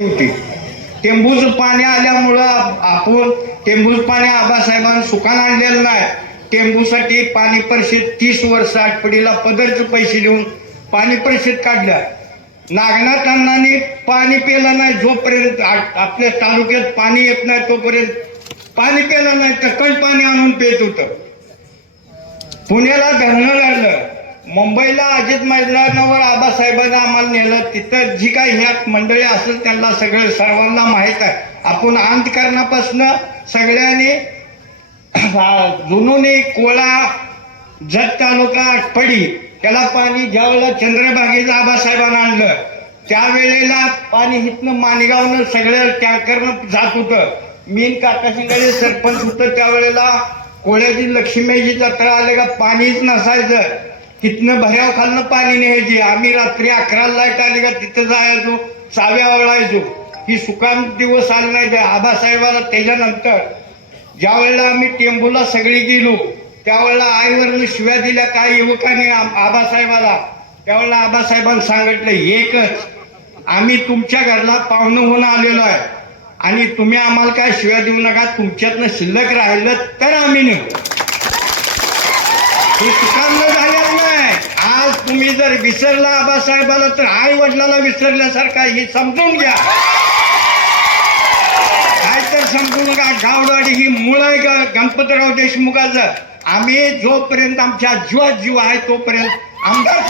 होती. टेंबूचं पाणी आल्यामुळं आपण टेंबूचं पाणी आबासाहेबांना सुकान आणलेलं नाही. टेंबूसाठी पाणी परिषद तीस वर्ष आठपडीला पदरचे पैसे देऊन पाणी परिषद काढलं नागनाथांनी पाणी पेलं नाही जोपर्यंत आपल्या तालुक्यात पाणी येत नाही तोपर्यंत पाणी पेलं नाही टक्कल पाणी आणून पेत होतं. पुण्याला धरणं लागलं. मुंबईला अजित मैदानावर आबासाहेबांना आम्हाला नेलं. तिथं जी काही ह्या मंडळी असेल त्यांना सगळं सर्वांना माहीत आहे. आपण अंतकरणापासनं सगळ्यांनी जुनूने कोळा जत तालुका पडी त्याला पाणी ज्यावेळेला चंद्रभागेचं आबासाहेबांना आणलं त्यावेळेला पाणी इथनं माणगावनं सगळं टँकरनं जात होतं. मीन काकाशिंगाचे सरपंच होतं त्यावेळेला कोळ्याची लक्ष्मीची जत्रा आले का पाणीच नसायचं. तिथनं भऱ्याव खालनं पाणी न्यायचे. आम्ही रात्री अकराला लाइट आली का तिथं जायचो चाव्या आवळायचो ही सुकाम दिवस आले नाही ते आबासाहेबाला त्याच्यानंतर ज्या वेळेला आम्ही टेंबूला सगळी गेलो त्यावेळेला आईवरनं शिव्या दिल्या काय युवकांनी आबासाहेबाला. त्यावेळेला आबासाहेबांनी सांगितलं एकच आम्ही तुमच्या घरला पाहुणं होऊन आलेलो आहे. आणि तुम्ही आम्हाला काय शिव्या देऊ नका तुमच्यातनं शिल्लक राहिलं तर आम्ही नेऊ. हे सुकाम झालेलं नाही आज तुम्ही जर विसरला आबासाहेबाला तर आई वडिलाला विसरल्यासारखा हे समजून घ्या. काय तर समजून का गावडवाडी ही मुळ आहे ग- गणपतराव देशमुखाचं. आम्ही जोपर्यंत आमच्या जीवात जीव आहे तोपर्यंत आमदार